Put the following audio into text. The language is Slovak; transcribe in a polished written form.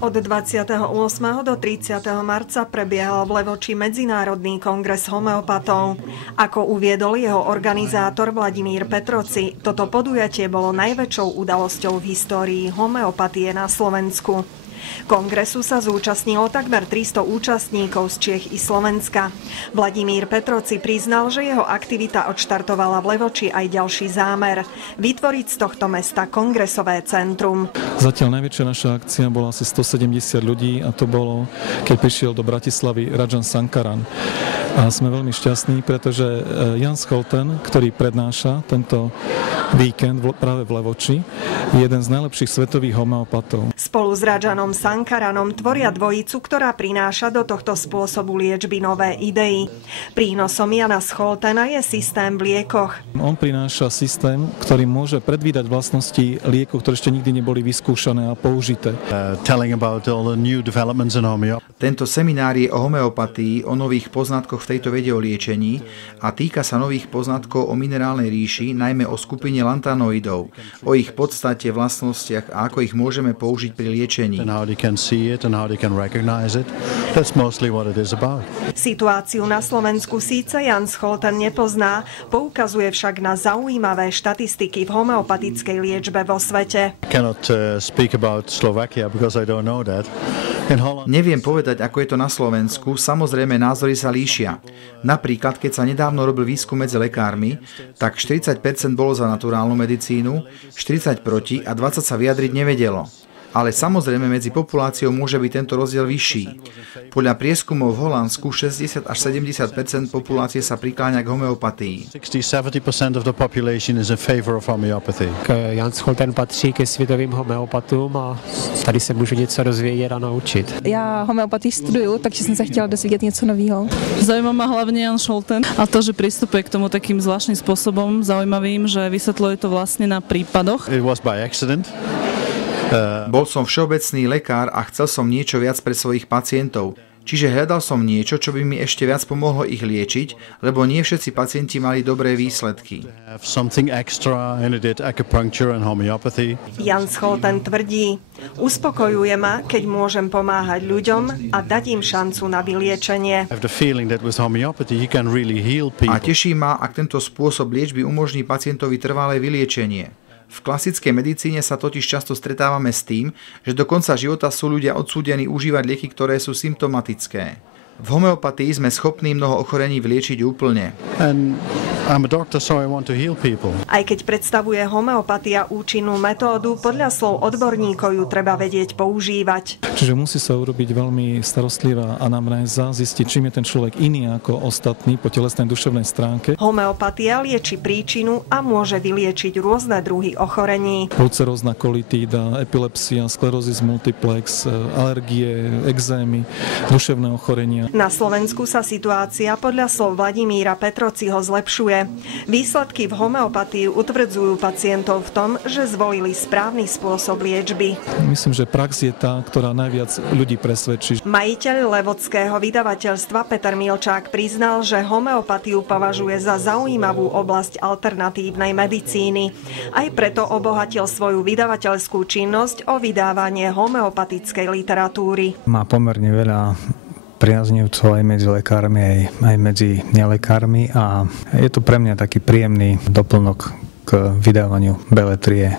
Od 28. do 30. marca prebiehal v Levoči Medzinárodný kongres homeopatov. Ako uviedol jeho organizátor Vladimír Petroci, toto podujatie bolo najväčšou udalosťou v histórii homeopatie na Slovensku. Kongresu sa zúčastnilo takmer 300 účastníkov z Čiech i Slovenska. Vladimír Petroci priznal, že jeho aktivita odštartovala v Levoči aj ďalší zámer – vytvoriť z tohto mesta kongresové centrum. Zatiaľ najväčšia naša akcia bola asi 170 ľudí a to bolo, keď prišiel do Bratislavy Rajan Sankaran. A sme veľmi šťastní, pretože Jan Scholten, ktorý prednáša tento víkend práve v Levoči, je jeden z najlepších svetových homeopatov. Spolu s Rajanom Sankaranom tvoria dvojicu, ktorá prináša do tohto spôsobu liečby nové idei. Prínosom Jana Scholtena je systém v liekoch. On prináša systém, ktorý môže predvídať vlastnosti liekov, ktoré ešte nikdy neboli vyskúšané a použité. Tento seminár je o homeopatii, o nových poznatkoch v tejto vede o liečení a týka sa nových poznatkov o minerálnej ríši, najmä o skupine lantanoidov, o ich podstate, vlastnostiach a ako ich môžeme použiť pri liečení. Situáciu na Slovensku síce Jan Scholten nepozná, poukazuje však na zaujímavé štatistiky v homeopatickej liečbe vo svete. Neviem povedať, ako je to na Slovensku, samozrejme názory sa líšia. Napríklad, keď sa nedávno robil výskum medzi lekármi, tak 40% bolo za naturálnu medicínu, 40% proti a 20% sa vyjadriť nevedelo. Ale samozrejme medzi populáciou môže byť tento rozdiel vyšší. Podľa prieskumov v Holandsku 60 až 70% populácie sa prikláňa k homeopatii. 60-70% of the population is in favor of homeopathy. Jan Scholten patří ke světovým homeopatům a tady se můžu něco dozvědět a naučit. Já homeopatii studuju, takže jsem se chtěla dozvědět něco nového. Zaujíma ma hlavne Jan Scholten a to, že pristupuje k tomu takým zvláštnym spôsobom, zaujímavým, že vysvetľuje to vlastne na prípadoch. It was by accident. Bol som všeobecný lekár a chcel som niečo viac pre svojich pacientov. Čiže hľadal som niečo, čo by mi ešte viac pomohlo ich liečiť, lebo nie všetci pacienti mali dobré výsledky. Jan Scholten tvrdí, uspokojuje ma, keď môžem pomáhať ľuďom a dať im šancu na vyliečenie. A teší ma, ak tento spôsob liečby umožní pacientovi trvalé vyliečenie. V klasickej medicíne sa totiž často stretávame s tým, že do konca života sú ľudia odsúdení užívať lieky, ktoré sú symptomatické. V homeopatii sme schopní mnoho ochorení vyliečiť úplne. Aj keď predstavuje homeopatia účinnú metódu, podľa slov odborníkov ju treba vedieť používať. Čiže musí sa urobiť veľmi starostlivá anamnéza, zistiť, čím je ten človek iný ako ostatný po telesnej duševnej stránke. Homeopatia lieči príčinu a môže vyliečiť rôzne druhy ochorení. Ulcerózna kolitída, epilepsia, sklerózis multiplex, alergie, exémy, duševné ochorenia. Na Slovensku sa situácia podľa slov Vladimíra Petrociho zlepšuje. Výsledky v homeopatii utvrdzujú pacientov v tom, že zvolili správny spôsob liečby. Myslím, že prax je tá, ktorá najviac ľudí presvedčí. Majiteľ levodského vydavateľstva Peter Mielčák priznal, že homeopatiu považuje za zaujímavú oblasť alternatívnej medicíny. Aj preto obohatil svoju vydavateľskú činnosť o vydávanie homeopatickej literatúry. Má pomerne veľa priaznivcov aj medzi lekármi, aj medzi nelekármi a je to pre mňa taký príjemný doplnok k vydávaniu beletrie.